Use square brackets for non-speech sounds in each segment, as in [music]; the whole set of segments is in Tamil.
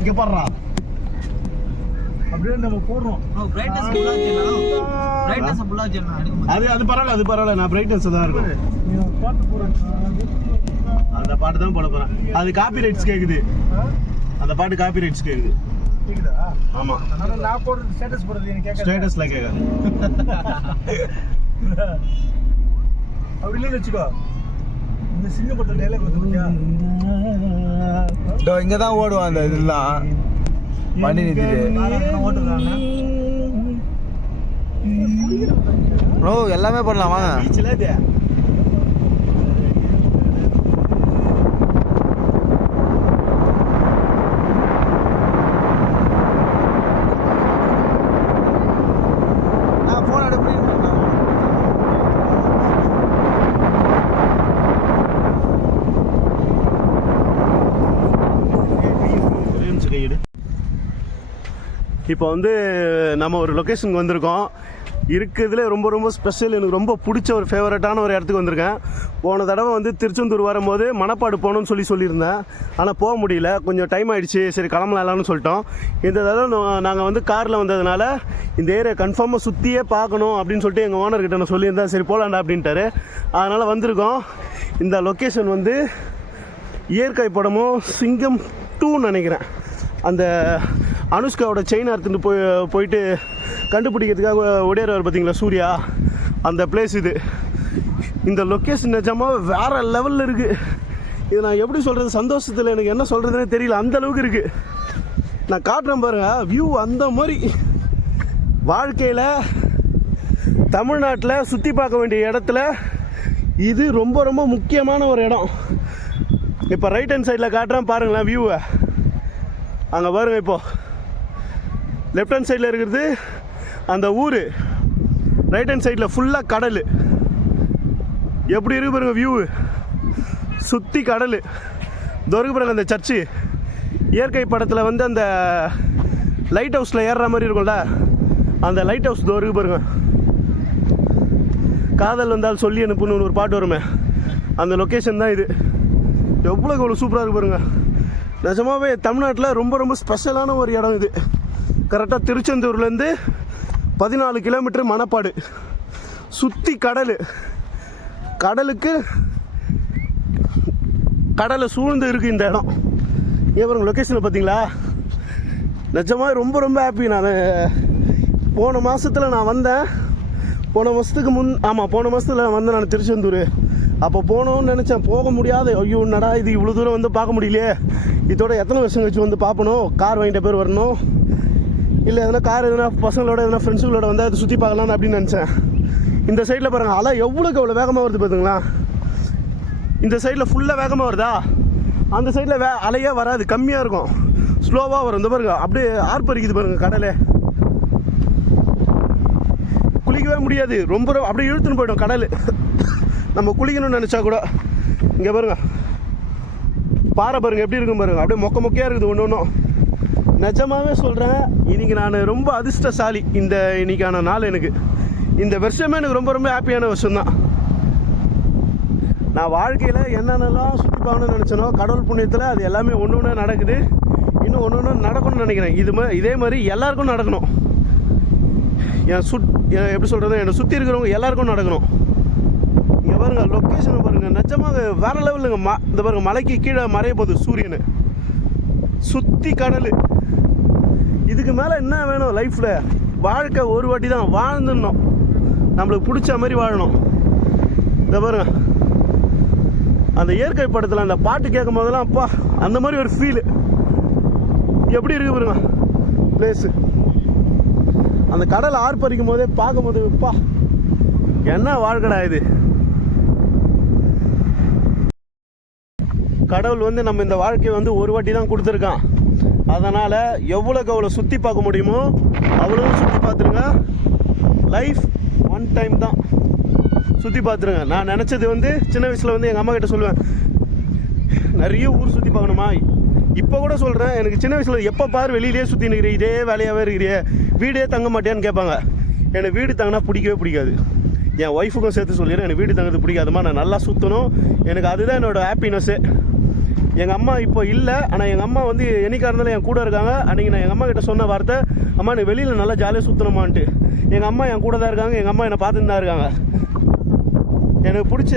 இங்க பாடுறா அப்படியே நம்ம போடுறோம். பிரைட்னஸ் ஃபுல்லா பிரைட்னஸ் எடுக்க அது அது பரவாயில்ல அது பரவாயில்ல. நான் பிரைட்னஸ் தான் இருக்கும். பாட்டு அந்த பாட்டு தான் போட போறேன். அது காப்பி ரைட்ஸ் கேக்குது. அந்த பாட்டு காப்பி ரைட்ஸ் கேக்குது. கேக்குதா ஆமா. ஆனா நான் போடுறது ஸ்டேட்டஸ் போடுறது எனக்கு கேட்கல ஸ்டேட்டஸ்ல கேட்காது [laughs] அப்படி இல்லைன்னு வச்சுக்கோ. இந்த சிங்கப்பட்ட டைலாக் வந்து பாத்தியா? இதோ இங்க தான் ஓடுவான் அந்த இதெல்லாம். வண்டி நிறுத்திட்டு. ஓட்டுறாங்க ப்ரோ எல்லாமே பண்ணலாம் வாங்க. பீச்சில் இது நான் ஃபோன் எடுப்பேன் ஒரே நிமிஷம் கையெடு இப்போ வந்து நம்ம ஒரு லொக்கேஷனுக்கு வந்திருக்கோம். இருக்கிறதுல ரொம்ப ரொம்ப ஸ்பெஷல் எனக்கு ரொம்ப பிடிச்ச ஒரு ஃபேவரட்டான ஒரு இடத்துக்கு வந்திருக்கேன். போன தடவை வந்து திருச்செந்தூர் வரும்போது மணப்பாடு போகணும்னு சொல்லி சொல்லியிருந்தேன். ஆனால் போக முடியல. கொஞ்சம் டைம் ஆகிடுச்சு சரி கிளம்பலாம்னு சொல்லிட்டோம். இந்த தடவை நாங்கள் வந்து காரில் வந்ததுனால இந்த ஏரியா கன்ஃபார்மாக சுற்றியே பார்க்கணும் அப்படின்னு சொல்லிட்டு எங்கள் ஓனர்கிட்ட நான் சொல்லியிருந்தேன். சரி போகலாண்டா அப்படின்ட்டாரு. அதனால் வந்திருக்கோம். இந்த லொக்கேஷன் வந்து இயற்கை படமும் சிங்கம் டூன்னு நினைக்கிறேன். அந்த அனுஷ்காவோட செயின் அறுத்துட்டு போய் போயிட்டு கண்டுபிடிக்கிறதுக்காக ஒடியாரவர் பார்த்தீங்களா சூர்யா? அந்த பிளேஸ் இது. இந்த லொக்கேஷன் நிஜமாக வேறு லெவலில் இருக்குது இது நான் எப்படி சொல்கிறது சந்தோஷத்தில் எனக்கு என்ன சொல்கிறதுனே தெரியல. அந்த அளவுக்கு இருக்குது நான் காட்டுறேன் பாருங்க வியூ அந்த மாதிரி. வாழ்க்கையில் தமிழ்நாட்டில் சுற்றி பார்க்க வேண்டிய இடத்துல இது ரொம்ப ரொம்ப முக்கியமான ஒரு இடம். இப்போ ரைட் ஹேண்ட் சைடில் காட்டுறேன் பாருங்களேன் வியூவை அங்கே பாருங்கள் இப்போது லெஃப்ட் ஹேண்ட் சைடில் இருக்கிறது அந்த ஊர். ரைட் ஹேண்ட் சைடில் ஃபுல்லாக கடல். எப்படி இருக்கு பாருங்க வியூ சுற்றி கடல். இருக்கு பாருங்க அந்த சர்ச்சு இயற்கை படத்தில் வந்து அந்த லைட் ஹவுஸில் ஏறுற மாதிரி இருக்கும்ல. அந்த லைட் ஹவுஸ் இருக்கு பாருங்க. காதல் வந்தால் சொல்லி அனுப்புன்னு ஒரு பாட்டு வருமே. அந்த லொக்கேஷன் தான் இது. எவ்வளோ எவ்வளோ சூப்பராக இருக்கு பாருங்க. நிஜமாவே தமிழ்நாட்டில் ரொம்ப ரொம்ப ஸ்பெஷலான ஒரு இடம் இது. கரெக்டாக திருச்செந்தூர்லேருந்து பதினாலு கிலோமீட்டர் மணப்பாடு. சுற்றி கடல். கடலுக்கு கடலை சூழ்ந்து இருக்குது இந்த இடம். ஏன் பாருங்க லொக்கேஷனை பார்த்தீங்களா? நிஜமாக ரொம்ப ரொம்ப ஹாப்பி நான் போன மாதத்தில் நான் வந்தேன். போன மாதத்துக்கு முன் ஆமாம் போன மாதத்தில் வந்தேன் நான் திருச்செந்தூர். அப்போ போகணும்னு நினச்சேன். போக முடியாது. ஐயோ என்னடா இது இவ்வளோ தூரம் வந்து பார்க்க முடியலையே. இதோட எத்தனை வருஷம் கழிச்சு வந்து பார்க்கணும் கார் வாங்கிட்ட பேர் வரணும். இல்லை எதனா கார் எதனா பசங்களோட எதனா ஃப்ரெண்ட்ஸுங்களோட வந்து அதை சுற்றி பார்க்கலாம்னு அப்படின்னு நினச்சேன். இந்த சைடில் பாருங்கள் அலை எவ்வளோக்கு எவ்வளோ வேகமாக வருது பார்த்துங்களா இந்த சைடில் ஃபுல்லாக வேகமாக வருதா? அந்த சைடில் வே அலையே வராது கம்மியாக இருக்கும். ஸ்லோவாக வரும். இந்த பாருங்க அப்படியே ஆர்ப்பரிக்குது பாருங்க கடலே. குளிக்கவே முடியாது. ரொம்ப ரொம்ப- அப்படியே இழுத்துன்னு போயிடும் கடல். நம்ம குளிக்கணும்னு நினச்சா கூட இங்கே பாருங்க. பாறை பாருங்க எப்படி இருக்கும் பாருங்க. அப்படியே மொக்க மொக்கையாக இருக்குது ஒன்று ஒன்றும் நிஜமாகவே சொல்கிறேன் இன்றைக்கி நான் ரொம்ப அதிர்ஷ்டசாலி இந்த இன்னைக்கான நாள் எனக்கு. இந்த வருஷமே எனக்கு ரொம்ப ரொம்ப ஹாப்பியான வருஷம்தான். நான் வாழ்க்கையில் என்னென்னலாம் சுற்றி பார்க்கணும்னு நினச்சனோ கடவுள் புண்ணியத்தில் அது எல்லாமே ஒன்று ஒன்று நடக்குது. இன்னும் ஒன்று ஒன்று நடக்கணும்னு நினைக்கிறேன். இது மாதிரி இதே மாதிரி எல்லாருக்கும் நடக்கணும். என் சுட் எப்படி சொல்கிறது என்னை சுற்றி இருக்கிறவங்க எல்லாருக்கும் நடக்கணும். இங்கே பாருங்கள் லொக்கேஷனை பாருங்கள் நிஜமாக வேறு லெவலுங்க ம இந்த பாருங்கள் மலைக்கு கீழே மறைய போகுது சூரியன். சுற்றி கடல். இதுக்கு மேலே என்ன வேணும் லைஃப்பில் வாழ்க்கை ஒரு வாட்டி தான். வாழ்ந்துடணும். நம்மளுக்கு பிடிச்ச மாதிரி வாழணும். இந்த பாருங்க. அந்த இயற்கை படத்தில் அந்த பாட்டு கேட்கும் போதெல்லாம் அப்பா அந்த மாதிரி ஒரு ஃபீலு எப்படி இருக்கு பாருங்க. பிளேஸு அந்த கடலை ஆர்ப்பரிக்கும் போதே பார்க்கும்போது அப்பா என்ன வாழ்க்கடா இது? கடவுள் வந்து நம்ம இந்த வாழ்க்கையை வந்து ஒரு வாட்டி தான் கொடுத்துருக்கான். அதனால் எவ்வளோக்கு அவ்வளோ சுற்றி பார்க்க முடியுமோ அவ்வளோ சுற்றி பார்த்துருங்க. லைஃப் ஒன் டைம் தான். சுற்றி பார்த்துருங்க. நான் நினச்சது வந்து சின்ன வயசில் வந்து எங்கள் அம்மா கிட்ட சொல்லுவேன் நிறைய ஊர் சுற்றி பார்க்கணுமா? இப்போ கூட சொல்கிறேன் எனக்கு சின்ன வயசில் எப்போ பார் வெளியிலே சுற்றி நிற்கிற இதே வேலையாகவே இருக்கிறியே. வீடே தங்க மாட்டியான்னு கேட்பாங்க. எனக்கு வீடு தங்கினா பிடிக்கவே பிடிக்காது. என் ஒய்ஃபுக்கும் சேர்த்து சொல்லிடுறேன் எனக்கு வீடு தங்குறது பிடிக்காதுமா நான் நல்லா சுற்றணும் எனக்கு அதுதான் என்னோடய ஹாப்பினஸ்ஸு எங்கள் அம்மா இப்போ இல்லை ஆனால் எங்கள் அம்மா வந்து என்னைக்கா இருந்தாலும் என் கூட இருக்காங்க. அன்றைக்கி நான் எங்கள் அம்மா கிட்ட சொன்ன வார்த்தை அம்மா நீ வெளியில் நல்லா ஜாலியாக சுற்றணுமான்ட்டு எங்கள் அம்மா என் கூட தான் இருக்காங்க எங்கள் அம்மா என்னை பார்த்துட்டு தான் இருக்காங்க. எனக்கு பிடிச்ச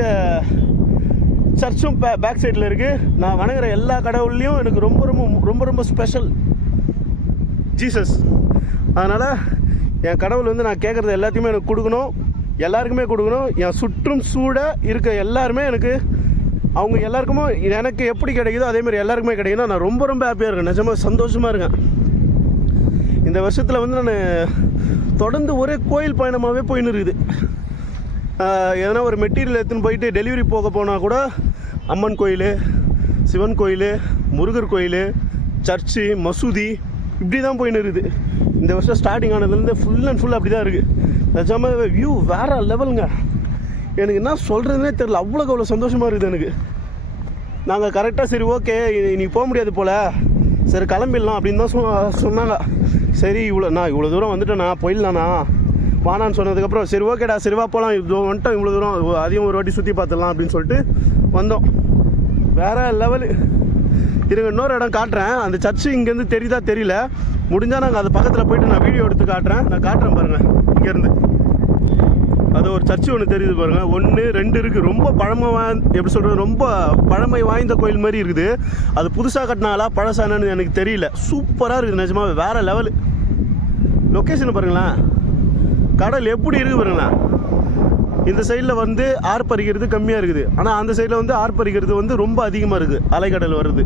சர்ச்சும் பே பேக் சைடில் இருக்குது நான் வணங்குற எல்லா கடவுள்லேயும் எனக்கு ரொம்ப ரொம்ப ரொம்ப ரொம்ப ஸ்பெஷல் ஜீசஸ் அதனால் என் கடவுள் வந்து நான் கேட்குறது எல்லாத்தையுமே எனக்கு கொடுக்கணும். எல்லாருக்குமே கொடுக்கணும். என் சுற்றும் சூட இருக்க எல்லாருமே எனக்கு அவங்க எல்லாருக்குமே எனக்கு எப்படி கிடைக்குதோ அதேமாதிரி எல்லாருக்குமே கிடைக்குன்னா நான் ரொம்ப ரொம்ப ஹாப்பியாக இருக்கேன். நிஜமாக சந்தோஷமாக இருக்கேன். இந்த வருஷத்தில் வந்து நான் தொடர்ந்து ஒரே கோயில் பயணமாகவே போயின்னு இருக்குது. எதனா ஒரு மெட்டீரியல் எடுத்துன்னு போயிட்டு டெலிவரி போக போனால் கூட அம்மன் கோயில் சிவன் கோயில் முருகர் கோயில் சர்ச்சு மசூதி இப்படி தான் போயின்னு இருக்குது. இந்த வருஷம் ஸ்டார்டிங் ஆனதுலேருந்து ஃபுல் அண்ட் ஃபுல் அப்படி தான் இருக்குது நிஜமாக வியூ வேறு லெவலுங்க எனக்கு என்ன சொல்கிறதுனே தெரில அவ்வளோக்கு அவ்வளோ சந்தோஷமாக இருக்குது எனக்கு. நாங்கள் கரெக்டாக சரி ஓகே நீ போக முடியாது போல். சரி கிளம்பிடலாம் அப்படின்னு தான் சொ- சொன்னாங்க. சரி இவ்வளோ நான் இவ்வளோ தூரம் வந்துட்டேண்ணா போயிடலாண்ணா வானான்னு சொன்னதுக்கப்புறம் சரி ஓகேடா சரிவா போகலாம் இது வந்துட்டோம் இவ்வளோ தூரம். அதையும் ஒரு வாட்டி சுற்றி பார்த்துடலாம் அப்படின்னு சொல்லிட்டு வந்தோம். வேற லெவலு இருங்க இன்னொரு இடம் காட்டுறேன். அந்த சர்ச்சு இங்கேருந்து தெரியுதா தெரியல. முடிஞ்சால் நாங்கள் அது பக்கத்தில் போயிட்டு நான் வீடியோ எடுத்து காட்டுறேன். நான் காட்டுறேன் பாருங்கள் இங்கேருந்து. அது ஒரு சர்ச்சு ஒன்று தெரியுது பாருங்க. ஒன்று ரெண்டு இருக்குது ரொம்ப பழமை எப்படி சொல்கிறது ரொம்ப பழமை வாய்ந்த கோயில் மாதிரி இருக்குது. அது புதுசாக கட்டினாலா பழசானு எனக்கு தெரியல. சூப்பராக இருக்குது நிஜமாவே. வேற லெவலு லொக்கேஷன் பாருங்களேன். கடல் எப்படி இருக்குது பாருங்களேன். இந்த சைடில் வந்து ஆர்ப்பரிக்கிறது கம்மியாக இருக்குது. ஆனால் அந்த சைடில் வந்து ஆர்ப்பரிக்கிறது வந்து ரொம்ப அதிகமாக இருக்குது அலைக்கடல் வருது.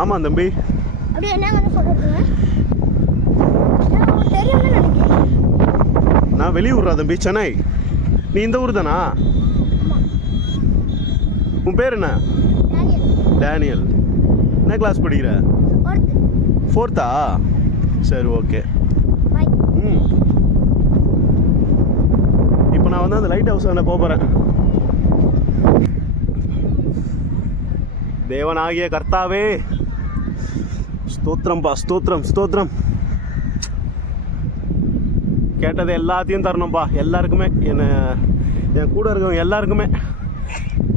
ஆமாம் தம்பி அப்படியே என்ன வந்து சொல்றதுங்க நான் உங்களுக்கு தெரியும்னு நினைக்கிறேன் நான் வெளியூர்ரா தம்பி சென்னை. நீ இந்த ஊர் தானா? உன் பேர் என்ன? டேனியல். என்ன கிளாஸ் படிக்கிற? ஃபோர்த்தா சரி ஓகே ம். இப்போ நான் வந்து அந்த லைட் ஹவுஸ் அங்கே போகிறேன் தேவனாகிய கர்த்தாவே. ஸ்தோத்திரம்பா ஸ்தோத்திரம் ஸ்தோத்திரம். கேட்டது எல்லாத்தையும் தரணும்ப்பா எல்லாருக்குமே என்னை என் கூட இருக்கவங்க எல்லாருக்குமே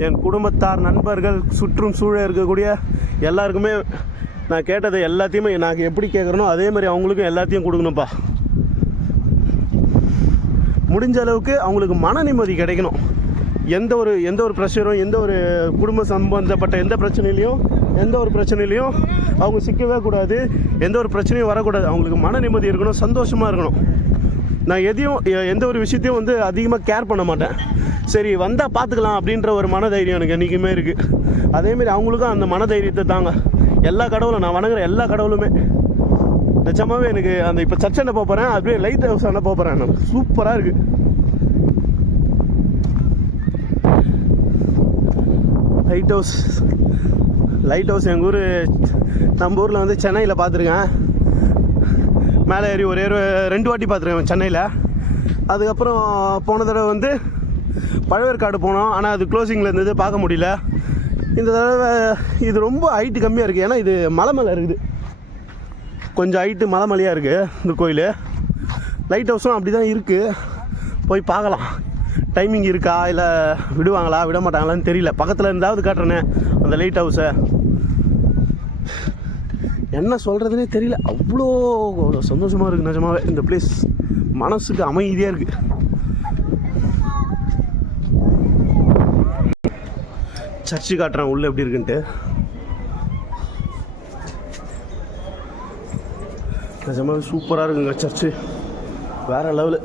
என் குடும்பத்தார் நண்பர்கள் சுற்றும் சூழல் இருக்கக்கூடிய எல்லாருக்குமே நான் கேட்டதை எல்லாத்தையுமே நான் எப்படி கேட்குறனோ அதே மாதிரி அவங்களுக்கும் எல்லாத்தையும் கொடுக்கணும்ப்பா முடிஞ்ச அளவுக்கு அவங்களுக்கு மன நிம்மதி கிடைக்கணும். எந்த ஒரு எந்த ஒரு ப்ரெஷரும் எந்த ஒரு குடும்ப சம்பந்தப்பட்ட எந்த பிரச்சனையிலையும் எந்த ஒரு பிரச்சனையிலையும் அவங்க சிக்கவே கூடாது. எந்த ஒரு பிரச்சனையும் வரக்கூடாது. அவங்களுக்கு மன நிம்மதி இருக்கணும் சந்தோஷமாக இருக்கணும். நான் எதையும் எந்த ஒரு விஷயத்தையும் வந்து அதிகமாக கேர் பண்ண மாட்டேன். சரி வந்தால் பார்த்துக்கலாம் அப்படின்ற ஒரு மனதைரியம் எனக்கு என்றைக்குமே இருக்குது அதேமாரி அவங்களுக்கும் அந்த மனதைரியத்தை தாங்க. எல்லா கடவுளும் நான் வணங்குற எல்லா கடவுளுமே. நிஜமாவே எனக்கு அந்த இப்போ சர்ச் போக போகிறேன் அப்படியே லைட் ஹவுஸ் என்ன போகிறேன் நான். சூப்பராக இருக்குது லைட் ஹவுஸ் லைட் ஹவுஸ் எங்கள் ஊர் நம்ம ஊரில் வந்து சென்னையில் பார்த்துருக்கேன் மேலே ஏறி ஒரே ஒரு ரெண்டு வாட்டி பார்த்துருக்கேன் சென்னையில். அதுக்கப்புறம் போன தடவை வந்து பழவேற்காடு போனோம். ஆனால் அது க்ளோசிங்கில் இருந்தது பார்க்க முடியல. இந்த தடவை இது ரொம்ப ஹைட்டு கம்மியாக இருக்குது ஏன்னா இது மலை மலை இருக்குது. கொஞ்சம் ஹைட்டு மலை மலையாக இருக்குது இந்த கோயில். லைட் ஹவுஸும் அப்படி தான் இருக்குது போய் பார்க்கலாம். டைமிங் இருக்கா? இல்லை விடுவாங்களா? விட மாட்டாங்களான்னு தெரியல. பக்கத்தில் இருந்தாவது காட்டுறேனே அந்த லைட் ஹவுஸை என்ன சொல்கிறதுனே தெரியல. அவ்வளோ சந்தோஷமாக இருக்குது நிஜமாவே. இந்த பிளேஸ் மனசுக்கு அமைதியாக இருக்குது சர்ச்சு காட்டுறேன் உள்ளே எப்படி இருக்குன்ட்டு. நிஜமாவே சூப்பராக இருக்குங்க சர்ச்சு. வேற லெவலு.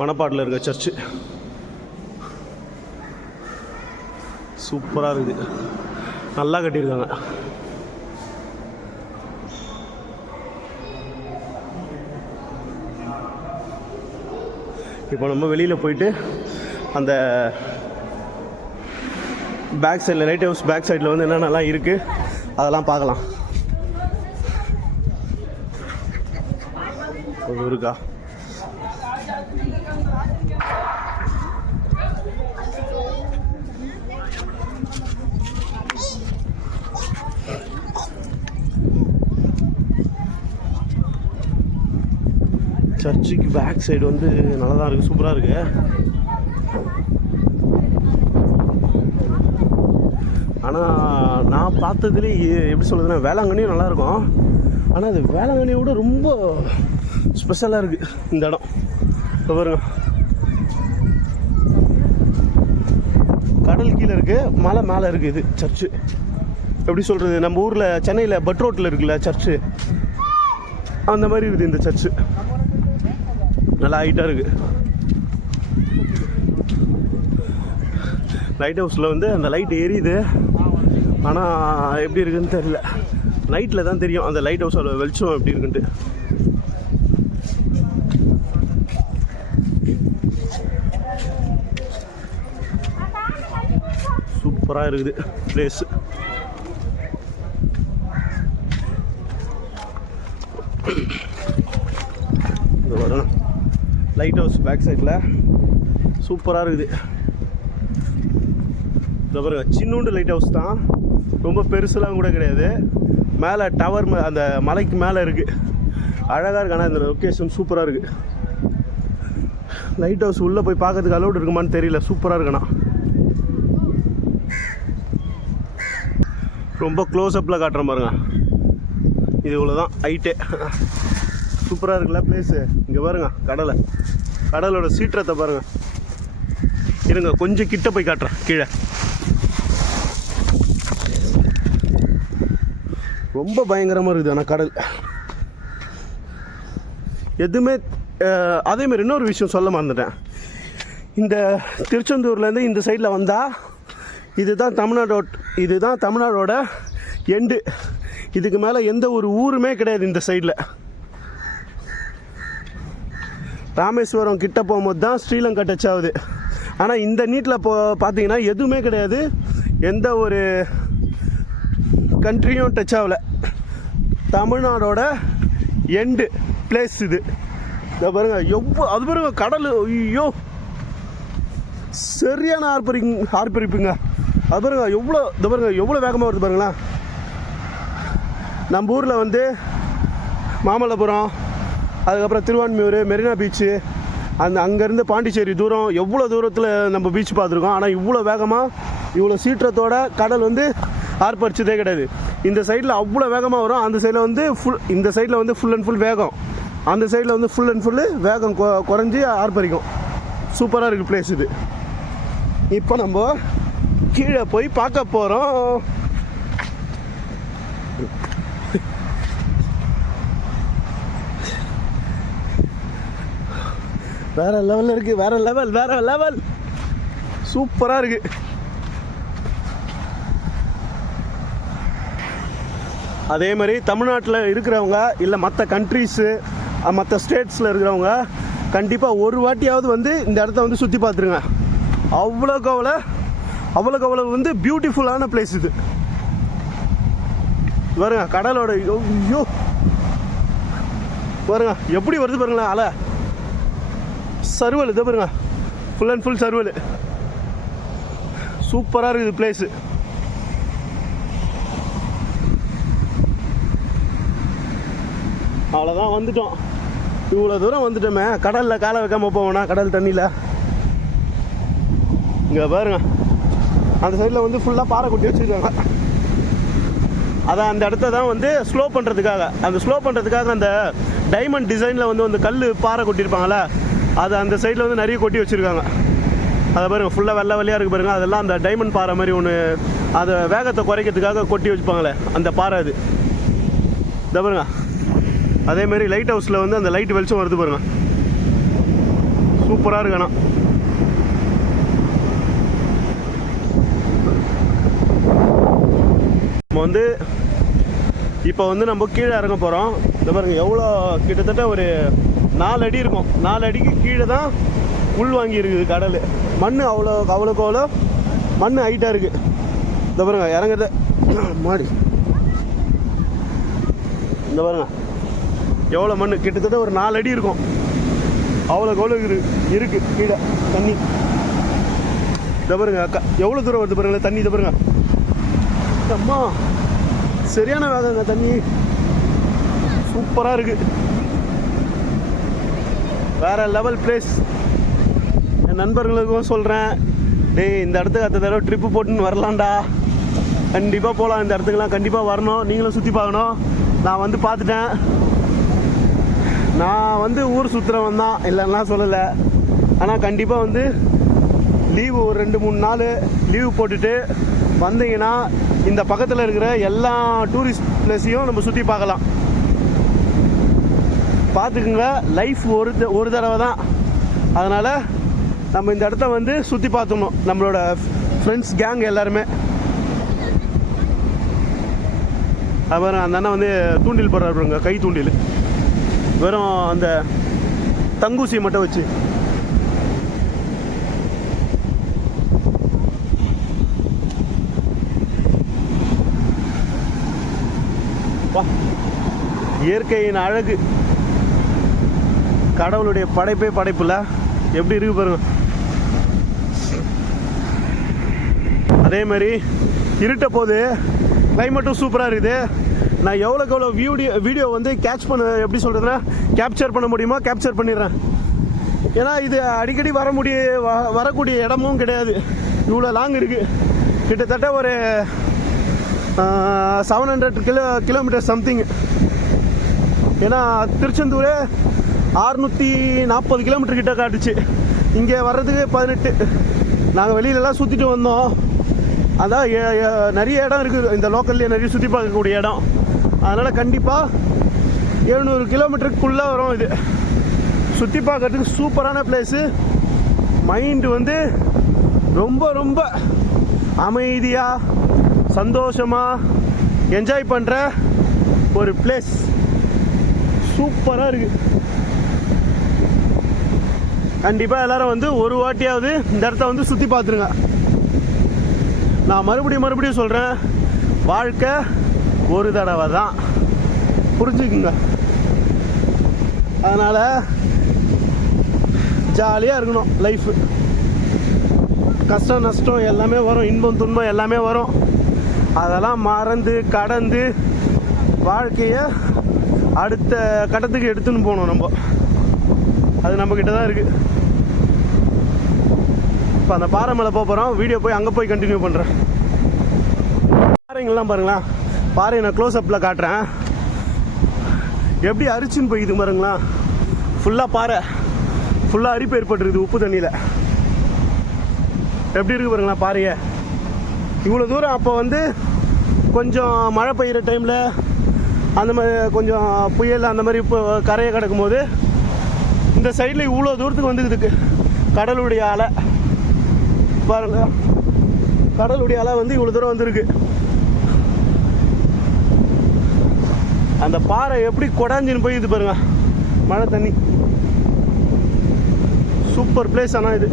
மணப்பாட்டில் இருக்க சர்ச்சு. சூப்பராக இருக்குது. நல்லா கட்டியிருக்காங்க. இப்போ நம்ம வெளியில் போயிட்டு அந்த பேக் சைடில் லைட் ஹவுஸ் பேக் சைடில் வந்து என்னென்னலாம் இருக்குது அதெல்லாம் பார்க்கலாம். ஒரு இருக்கா சர்ச்சுக்கு பேக் சைடு வந்து நல்லா தான் இருக்குது சூப்பராக இருக்குது ஆனால் நான் பார்த்ததுலேயே எப்படி சொல்கிறதுனா வேளாங்கண்ணியும் நல்லாயிருக்கும் ஆனால் அது வேளாங்கண்ணியை விட ரொம்ப ஸ்பெஷலாக இருக்குது இந்த இடம். இப்போ பாருங்க. கடல் கீழே இருக்குது மலை மேலே இருக்குது இது சர்ச்சு. எப்படி சொல்கிறது நம்ம ஊரில் சென்னையில் பட் ரோட்டில் இருக்குல்ல சர்ச்சு. அந்த மாதிரி இருக்குது இந்த சர்ச்சு. நல்லா ஹைட்டாக இருக்குது லைட் ஹவுஸில் வந்து அந்த லைட் எரியுது. ஆனால் எப்படி இருக்குன்னு தெரியல. நைட்டில் தான் தெரியும் அந்த லைட் ஹவுஸோட வெளிச்சம் எப்படி இருக்குன்ட்டு. சூப்பராக இருக்குது பிளேஸு இந்த வரணும் லைட் ஹவுஸ் பேக் சைடில் சூப்பராக இருக்குது. இந்த பாருங்க சின்னூண்டு லைட் ஹவுஸ் தான். ரொம்ப பெருசுலாம் கூட கிடையாது. மேலே டவர் அந்த மலைக்கு மேலே இருக்குது அழகாக இருக்கு ஆனால் இந்த லொக்கேஷன் சூப்பராக இருக்குது லைட் ஹவுஸ் உள்ளே போய் பார்க்கறதுக்கு அலௌட் இருக்குமான்னு தெரியல சூப்பராக இருக்குண்ணா ரொம்ப க்ளோஸ்அப்பில் காட்டுற பாருங்க. இது இவ்வளோ தான் ஹைட்டே சூப்பராக இருக்குல்ல பிளேஸு இங்கே பாருங்க கடலை. கடலோட சீற்றத்தை பாருங்கள் இருங்க கொஞ்சம் கிட்ட போய் காட்டுறேன் கீழே. ரொம்ப பயங்கரமாக இருக்குது ஆனால் கடல். எதுவுமே அஹ், அதே மாதிரி இன்னொரு விஷயம் சொல்ல மறந்துட்டேன். இந்த திருச்செந்தூர்லேருந்து இந்த சைடில் வந்தால் இதுதான் தமிழ்நாடோட இதுதான் தமிழ்நாடோட எண்டு இதுக்கு மேலே எந்த ஒரு ஊருமே கிடையாது இந்த சைடில் ராமேஸ்வரம் கிட்டே போகும்போது தான் ஸ்ரீலங்கா டச் ஆகுது. ஆனால் இந்த நீட்டில் போ பார்த்தீங்கன்னா எதுவுமே கிடையாது. எந்த ஒரு கண்ட்ரியும் டச் ஆகல. தமிழ்நாடோட எண்டு பிளேஸ் இது. இதை பாருங்க எவ்வளோ அது பாருங்க கடல் ஐயோ! சரியான ஆர்ப்பரிங் ஆர்ப்பரிப்புங்க. அது பாருங்க எவ்வளோ இது பாருங்க எவ்வளோ வேகமாக வருது பாருங்களேன். நம்ம ஊரில் வந்து மாமல்லபுரம் அதுக்கப்புறம் திருவான்மியூர் மெரினா பீச்சு அந்த அங்கேருந்து பாண்டிச்சேரி தூரம் எவ்வளோ தூரத்தில் நம்ம பீச் பார்த்துருக்கோம். ஆனால் இவ்வளோ வேகமாக இவ்வளோ சீற்றத்தோட கடல் வந்து ஆர்ப்பரிச்சதே கிடையாது. இந்த சைடில் அவ்வளோ வேகமாக வரும். அந்த சைடில் வந்து ஃபுல் இந்த சைடில் வந்து ஃபுல் அண்ட் ஃபுல் வேகம். அந்த சைடில் வந்து ஃபுல் அண்ட் ஃபுல்லு வேகம் கொ- குறைஞ்சி ஆர்ப்பரிக்கும். சூப்பராக இருக்குது பிளேஸ் இது. இப்போ நம்ம கீழே போய் பார்க்க போகிறோம் வேற லெவலில் இருக்குது வேற லெவல் வேற லெவல் சூப்பராக இருக்குது அதே மாதிரி தமிழ்நாட்டில் இருக்கிறவங்க இல்லை மற்ற கண்ட்ரீஸு மற்ற ஸ்டேட்ஸில் இருக்கிறவங்க கண்டிப்பாக ஒரு வாட்டியாவது வந்து இந்த இடத்த வந்து சுற்றி பார்த்துருங்க. அவ்வளோக்கு அவ்வளோ அவ்வளோக்கு அவ்வளோ வந்து பியூட்டிஃபுல்லான பிளேஸ் இது. பாருங்க கடலோட ஐயோ பாருங்க எப்படி வருது பாருங்களேன் அலை. சர்வல் இதை பாருங்க. ஃபுல் அண்ட் ஃபுல் சர்வல். சூப்பராக இருக்குது பிளேஸு அவ்வளோதான் வந்துட்டோம். இவ்வளோ தூரம் வந்துட்டோமே. கடலில் காலை வைக்காமல் போவோம்னா கடல் தண்ணியில். இங்கே பாருங்க. அந்த சைடில் வந்து ஃபுல்லாக பாறை கொட்டி வச்சுருக்காங்க. அதான் அந்த இடத்த தான் வந்து ஸ்லோ பண்ணுறதுக்காக அந்த ஸ்லோ பண்ணுறதுக்காக அந்த டைமண்ட் டிசைனில் வந்து அந்த கல் பாறை கொட்டியிருப்பாங்களே அது அந்த சைடில் வந்து நிறைய கொட்டி வச்சுருக்காங்க. அதை பாருங்க ஃபுல்லாக வெள்ளை வெள்ளையாக இருக்குது பாருங்க. அதெல்லாம் அந்த டைமண்ட் பாறை மாதிரி ஒன்று அதை வேகத்தை குறைக்கிறதுக்காக கொட்டி வச்சுப்பாங்களே அந்த பாறை அது. இதை பாருங்க. அதே மாதிரி லைட் ஹவுஸில் வந்து அந்த லைட் வெளிச்சம் வருது பாருங்க. சூப்பராக இருக்கு ஆனால் நம்ம வந்து இப்போ வந்து நம்ம கீழே இறங்க போகிறோம் இந்த பாருங்கள் எவ்வளோ கிட்டத்தட்ட ஒரு நாலு அடி இருக்கும். நாலு அடிக்கு கீழே தான் உள் வாங்கி இருக்குது கடல். மண் அவ்வளோ அவ்வளோக்கு அவ்வளோ மண் ஹைட்டாக இருக்குது இந்த பாருங்க இறங்குறது. மாடி. இந்த பாருங்க. எவ்வளோ மண் கிட்டத்தட்ட ஒரு நாலு அடி இருக்கும். அவ்வளோ அவ்வளோ இரு இருக்கு. கீழே தண்ணி. இதை பாருங்க அக்கா எவ்வளோ தூரம் வருது பாருங்களேன் தண்ணி இதை பாருங்க. அம்மா சரியான வேகங்க தண்ணி. சூப்பராக இருக்குது வேறு லெவல் பிளேஸ் என் நண்பர்களுக்கும் சொல்கிறேன் டேய் இந்த இடத்துக்கு அடுத்த தடவை ட்ரிப்பு போட்டுன்னு வரலாம்டா. கண்டிப்பாக போகலாம் இந்த இடத்துக்குலாம் கண்டிப்பாக வரணும். நீங்களும் சுற்றி பார்க்கணும். நான் வந்து பார்த்துட்டேன். நான் வந்து ஊர் சுற்றுறவன் தான். இல்லைன்னா சொல்லலை. ஆனால் கண்டிப்பாக வந்து லீவு ஒரு ரெண்டு மூணு நாள் லீவு போட்டுட்டு வந்தீங்கன்னா இந்த பக்கத்தில் இருக்கிற எல்லா டூரிஸ்ட் பிளேஸையும் நம்ம சுற்றி பார்க்கலாம். பார்த்துக்குங்க. லைஃப் ஒரு த- ஒரு தடவை தான். அதனால் நம்ம இந்த இடத்த வந்து சுற்றி பார்த்துக்கணும். நம்மளோட ஃப்ரெண்ட்ஸ் கேங் எல்லாருமே. அப்புறம் அந்த அண்ணன் வந்து தூண்டில் போடுறாருங்க கை தூண்டில். வெறும் அந்த தங்கூசியை மட்டும் வச்சு. இயற்கையின் அழகு. கடவுளுடைய படைப்பே படைப்பில். எப்படி இருக்கு பாருங்க அதே மாதிரி இருட்ட போது கிளைமேட்டும் சூப்பராக இருக்குது. நான் எவ்வளோக்கு எவ்வளோ வீடியோ வீடியோ வந்து கேட்ச் பண்ண எப்படி சொல்கிறதுனா கேப்சர் பண்ண முடியுமோ கேப்சர் பண்ணிடுறேன். ஏன்னா இது அடிக்கடி வர முடிய வ- வரக்கூடிய இடமும் கிடையாது. இவ்வளோ லாங் இருக்குது கிட்டத்தட்ட ஒரு seven hundred kilo kilometre something ஏன்னா திருச்செந்தூர் அறுநூற்றி நாற்பது கிலோமீட்டர் கிட்ட காட்டுச்சு. இங்கே வர்றதுக்கு பதினெட்டு. நாங்கள் வெளியிலலாம் சுற்றிட்டு வந்தோம். அதான் நிறைய இடம் இருக்குது இந்த லோக்கல்லே நிறைய சுற்றி பார்க்கக்கூடிய இடம். அதனால் கண்டிப்பாக எழுநூறு கிலோமீட்டருக்குள்ளே வரும் இது. சுற்றி பார்க்கறதுக்கு சூப்பரான பிளேஸு மைண்டு வந்து ரொம்ப ரொம்ப அமைதியாக சந்தோஷமாக என்ஜாய் பண்ணுற ஒரு பிளேஸ் சூப்பராக இருக்குது கண்டிப்பாக எல்லாரும் வந்து ஒரு வாட்டியாவது இந்த இடத்த வந்து சுற்றி பார்த்துருங்க. நான் மறுபடியும் மறுபடியும் சொல்கிறேன் வாழ்க்கை ஒரு தடவை தான். புரிஞ்சுக்குங்க. அதனால் ஜாலியாக இருக்கணும் லைஃபு கஷ்டம் நஷ்டம் எல்லாமே வரும். இன்பம் துன்பம் எல்லாமே வரும். அதெல்லாம் மறந்து கடந்து வாழ்க்கையை அடுத்த கட்டத்துக்கு எடுத்துன்னு போகணும் நம்ம. அது நம்மக்கிட்ட தான் இருக்குது இப்போ அந்த பாறை மேலே போக போகிறோம் வீடியோ போய் அங்கே போய் கண்டினியூ பண்ணுறேன் பாறைங்கள்லாம் பாருங்களேன் பாறை நான் க்ளோஸ் அப்பில் காட்டுறேன். எப்படி அரிச்சுன்னு போய்க்குது பாருங்களா? ஃபுல்லாக பாறை. ஃபுல்லாக அரிப்பு ஏற்பட்டுருக்குது உப்பு தண்ணியில். எப்படி இருக்குது பாருங்களா பாறையை? இவ்வளோ தூரம் அப்போ வந்து கொஞ்சம் மழை பெய்கிற டைமில் அந்த மாதிரி கொஞ்சம் புயல் அந்த மாதிரி இப்போ கரையை கிடக்கும் போது இந்த சைடில் இவ்வளோ தூரத்துக்கு வந்துக்குதுக்கு. கடலுடைய அலை. பாருங்க. கடலுடைய அலை வந்து இவ்வளோ தூரம் வந்திருக்கு. அந்த பாறை எப்படி கொடாஞ்சின்னு போய் இது பாருங்க. மழை தண்ணி. சூப்பர் பிளேஸ் ஆனால் இது.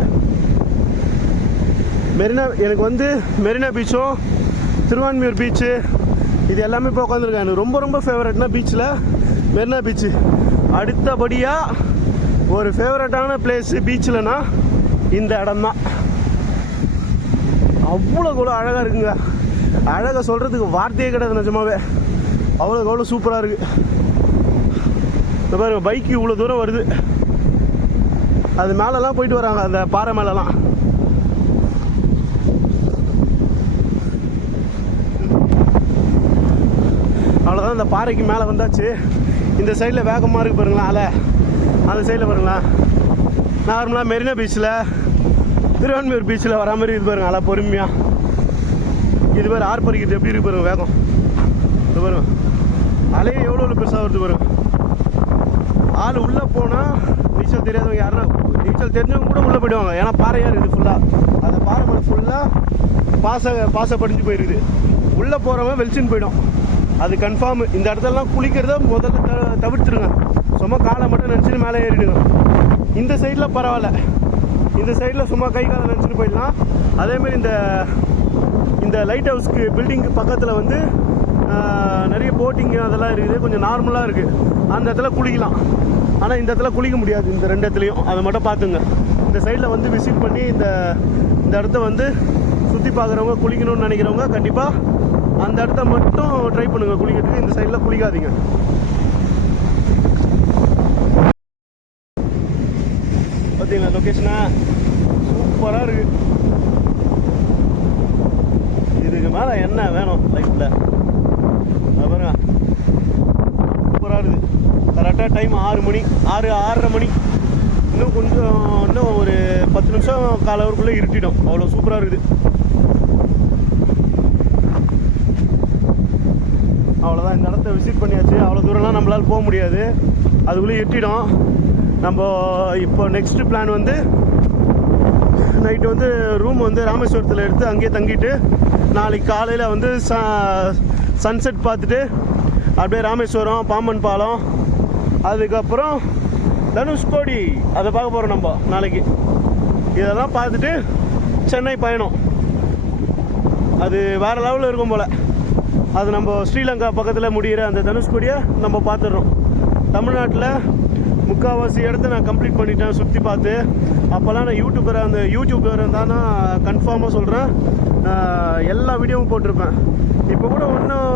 மெரினா எனக்கு வந்து மெரினா பீச்சும் திருவான்மியூர் பீச்சு இது எல்லாமே இப்போ உட்காந்துருக்கேன் எனக்கு ரொம்ப ரொம்ப ஃபேவரட்னா பீச்சில் மெரினா பீச்சு அடுத்தபடியாக ஒரு ஃபேவரட்டான பிளேஸு பீச்சில்னா இந்த இடம்தான். அவ்வளோ கூட அழகாக இருக்குங்க. அழகாக சொல்கிறதுக்கு வார்த்தையே கிடையாது நிஜமாவே. அவ்வளோ அவ்வளோ சூப்பராக இருக்குது இந்த பாருங்க பைக்கு இவ்வளோ தூரம் வருது. அது மேலெலாம் போயிட்டு வராங்க அந்த பாறை மேலெல்லாம் அவ்வளோதான் இந்த பாறைக்கு மேலே வந்தாச்சு. இந்த சைடில் வேகமாக இருக்கு பாருங்களேன் அலை. அந்த சைடில் பாருங்களேன். நார்மலாக மெரினா பீச்சில் திருவான்மையூர் பீச்சில் வரா மாதிரி இது பாருங்க நல்லா பொறுமையாக இது ஆறு ஆர்ப்பரிக்கிறது எப்படி இருக்கு பாருங்க வேகம். இது பாருங்க. அலையே எவ்வளோ எவ்வளோ பெருசாக வருது பாருங்க. ஆள் உள்ளே போனால் நீச்சல் தெரியாதவங்க யாருன்னா நீச்சல் தெரிஞ்சவங்க கூட உள்ளே போயிடுவாங்க. ஏன்னா பாறையாக இருக்குது ஃபுல்லாக அந்த பாறை மேலே ஃபுல்லாக பாச பாச படிஞ்சு போயிருக்குது உள்ளே போகிறவங்க வெளிச்சின்னு போயிடும். அது கன்ஃபார்ம் இந்த இடத்துலலாம் குளிக்கிறத முதல்ல த தவிர்த்துருங்க. சும்மா காலை மட்டும் நினச்சின்னு மேலே ஏறிடுங்க. இந்த சைடில் பரவாயில்ல. இந்த சைடில் சும்மா கை காலை நினச்சிட்டு போயிடலாம். அதேமாரி இந்த இந்த லைட் ஹவுஸ்க்கு பில்டிங்க்கு பக்கத்தில் வந்து நிறைய போட்டிங் அதெல்லாம் இருக்குது. கொஞ்சம் நார்மலாக இருக்குது அந்த இடத்துல குளிக்கலாம். ஆனால் இந்த இடத்துல குளிக்க முடியாது. இந்த ரெண்டு இடத்துலையும். அதை மட்டும் பார்த்துங்க. இந்த சைடில் வந்து விசிட் பண்ணி இந்த இந்த இடத்த வந்து சுற்றி பார்க்குறவங்க குளிக்கணும்னு நினைக்கிறவங்க கண்டிப்பாக அந்த இடத்த மட்டும் ட்ரை பண்ணுங்க. குளிக்கிறதுக்கு இந்த சைடில் குளிக்காதீங்க. லொக்கேஷனா சூப்பராக இருக்கு. இதுக்கு மேலே என்ன வேணும் லைஃப்பில் பாருங்க. சூப்பராக இருக்குது கரெக்டாக டைம் ஆறு மணி ஆறு ஆறரை மணி. இன்னும் கொஞ்சம் இன்னும் ஒரு பத்து நிமிஷம் கால அவருக்குள்ளே இருட்டிடும். அவ்வளோ சூப்பராக இருக்குது. அவ்வளோதான் இந்த இடத்த விசிட் பண்ணியாச்சு. அவ்வளோ தூரம்லாம் நம்மளால் போக முடியாது. அதுக்குள்ளே எட்டிடும் நம்ம இப்போ நெக்ஸ்ட் பிளான் வந்து நைட்டு வந்து ரூம் வந்து ராமேஸ்வரத்தில் எடுத்து அங்கேயே தங்கிட்டு நாளைக்கு காலையில் வந்து ச சன்செட் பார்த்துட்டு அப்படியே ராமேஸ்வரம் பாம்பன் பாலம் அதுக்கப்புறம் தனுஷ்கோடி அதை பார்க்க போகிறோம் நம்ம நாளைக்கு. இதெல்லாம் பார்த்துட்டு சென்னை பயணம். அது வேறு லெவலில் இருக்கும் போல். அது நம்ம ஸ்ரீலங்கா பக்கத்தில் முடிகிற அந்த தனுஷ்கோடியை நம்ம பார்த்துடுறோம். தமிழ்நாட்டில் முக்கால்வாசி இடத்த நான் கம்ப்ளீட் பண்ணிட்டேன் சுற்றி பார்த்து. அப்போல்லாம் நான் யூடியூபர் அந்த யூடியூபர் தான் நான் கன்ஃபார்மாக சொல்கிறேன் எல்லா வீடியோவும் போட்டிருப்பேன். இப்போ கூட ஒன்றும்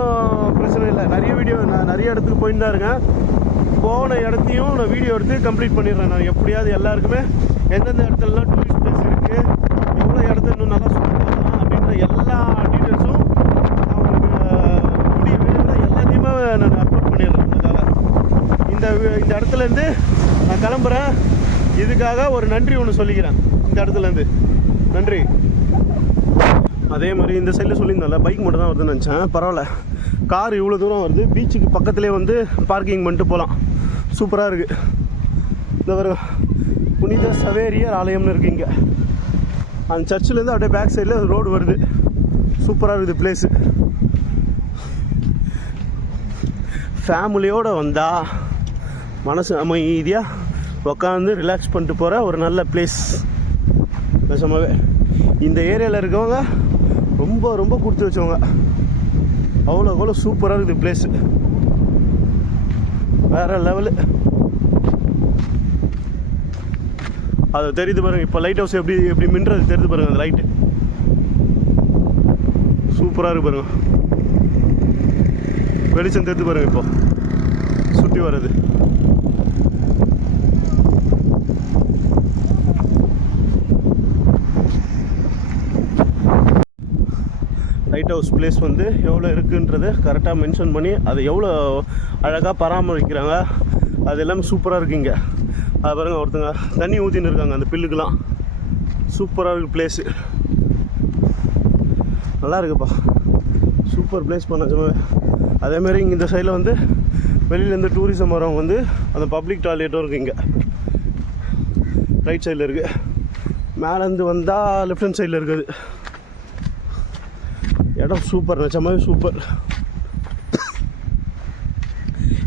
பிரச்சனை இல்லை. நிறைய வீடியோ நான் நிறைய இடத்துக்கு போயிட்டு தான் இருக்கேன். போன இடத்தையும் நான் வீடியோ எடுத்து கம்ப்ளீட் பண்ணிடுறேன் நான். எப்படியாவது எல்லாருக்குமே எந்தெந்த இடத்துலலாம் டூரிஸ்ட் பிளேஸ் இருக்குது எவ்வளோ இடத்த இன்னும் நல்லா சுற்றி பார்க்கலாம் அப்படின்ற எல்லா டீட்டெயில்ஸும் நான் உங்களுக்கு கூடிய விரைவில் எல்லாத்தையுமே நான் அப்லோட் பண்ணிடுறேன் உங்களுக்காக இந்த இந்த இடத்துலேருந்து நான் கிளம்புறேன். இதுக்காக ஒரு நன்றி ஒன்று சொல்லிக்கிறேன். இந்த இடத்துலேருந்து. நன்றி. அதே மாதிரி இந்த சைடில் சொல்லியிருந்தால பைக் மட்டும் தான் வருதுன்னு நினச்சேன். பரவாயில்ல. கார் இவ்வளோ தூரம் வருது. பீச்சுக்கு பக்கத்துலேயே வந்து பார்க்கிங் பண்ணிட்டு போகலாம் சூப்பராக இருக்குது இந்த ஒரு புனித சவேரியர் ஆலயம்னு இருக்குது இங்கே. அந்த சர்ச்சிலேருந்து அப்படியே பேக் சைடில் ரோடு வருது. சூப்பராக இருக்குது பிளேஸு ஃபேமிலியோடு வந்தால் மனசு அமைதியாக உட்காந்து ரிலாக்ஸ் பண்ணிட்டு போகிற ஒரு நல்ல பிளேஸ் நிஜமாவே இந்த ஏரியாவில் இருக்கவங்க ரொம்ப ரொம்ப கொடுத்து வச்சவங்க. அவ்வளோ அவ்வளோ சூப்பராக இருக்குது பிளேஸு வேறு லெவலு அது தெரியுது பாருங்கள் இப்போ லைட் ஹவுஸ் எப்படி எப்படி மின்றது தெரியுது பாருங்க அந்த லைட்டு சூப்பராக இருக்கு பாருங்க. வெளிச்சம் தெரிஞ்சு பாருங்கள் இப்போ. சுற்றி வர்றது. லைட் ஹவுஸ் பிளேஸ் வந்து எவ்வளோ இருக்குன்றது கரெக்டாக மென்ஷன் பண்ணி அதை எவ்வளோ அழகாக பராமரிக்கிறாங்க அது எல்லாமே சூப்பராக இருக்குங்க. அது பாருங்க ஒருத்தங்க தண்ணி ஊற்றின்னு இருக்காங்க அந்த பில்லுக்கெலாம் சூப்பராக இருக்கு பிளேஸு நல்லா இருக்குப்பா. சூப்பர் பிளேஸ் பண்ண அதேமாரி இங்கே இந்த சைடில் வந்து வெளியிலேருந்து டூரிசம் வரவங்க வந்து அந்த பப்ளிக் டாய்லெட்டும் இருக்குது இங்கே. ரைட் சைடில் இருக்குது மேலேருந்து வந்தால் லெஃப்ட் ஹேண்ட் சைடில் இருக்குது. இடம் சூப்பர் நிஜமாவே சூப்பர்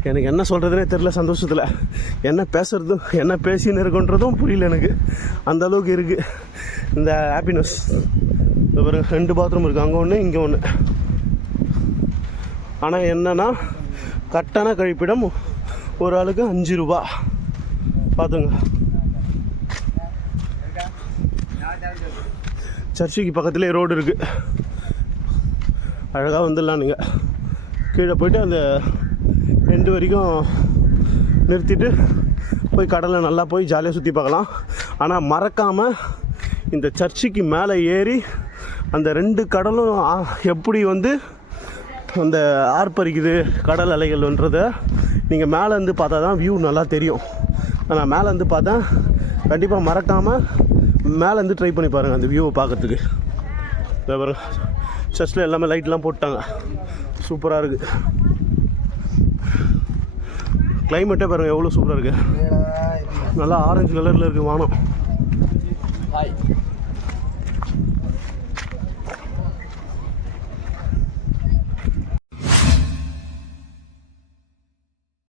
எனக்கு என்ன சொல்கிறதுனே தெரில சந்தோஷத்தில். என்ன பேசுகிறதும் என்ன பேசின்னு இருக்குன்றதும் புரியல எனக்கு. அந்த அளவுக்கு இருக்குது இந்த ஹாப்பினஸ் இந்த பாருங்க ரெண்டு பாத்ரூம் இருக்குது அங்கே ஒன்று இங்கே ஒன்று ஆனால் என்னன்னா கட்டண கழிப்பிடம் ஒரு ஆளுக்கு அஞ்சு ரூபா. பார்த்துங்க சர்ச்சுக்கு பக்கத்துலேயே ரோடு இருக்குது அழகாக வந்துடலாம் நீங்கள் கீழே போயிட்டு அந்த ரெண்டு வரைக்கும் நிறுத்திட்டு போய் கடலை நல்லா போய் ஜாலியாக சுற்றி பார்க்கலாம். ஆனால் மறக்காமல் இந்த சர்ச்சுக்கு மேலே ஏறி அந்த ரெண்டு கடலும் எப்படி வந்து அந்த ஆர்ப்பரிக்குது கடல் அலைகள்ன்றதை நீங்கள் மேலேருந்து பார்த்தா தான் வியூ நல்லா தெரியும். ஆனால் மேலேருந்து பார்த்தா கண்டிப்பாக மறக்காமல் மேலேருந்து ட்ரை பண்ணி பாருங்கள் அந்த வியூவை பார்க்கறதுக்கு. சர்ச்சில் எல்லாமே லைட்லாம் போட்டாங்க. சூப்பராக இருக்குது கிளைமேட்டே பாருங்கள் எவ்வளோ சூப்பராக இருக்குது நல்லா ஆரஞ்சு கலரில் இருக்குது வானம். ஹாய்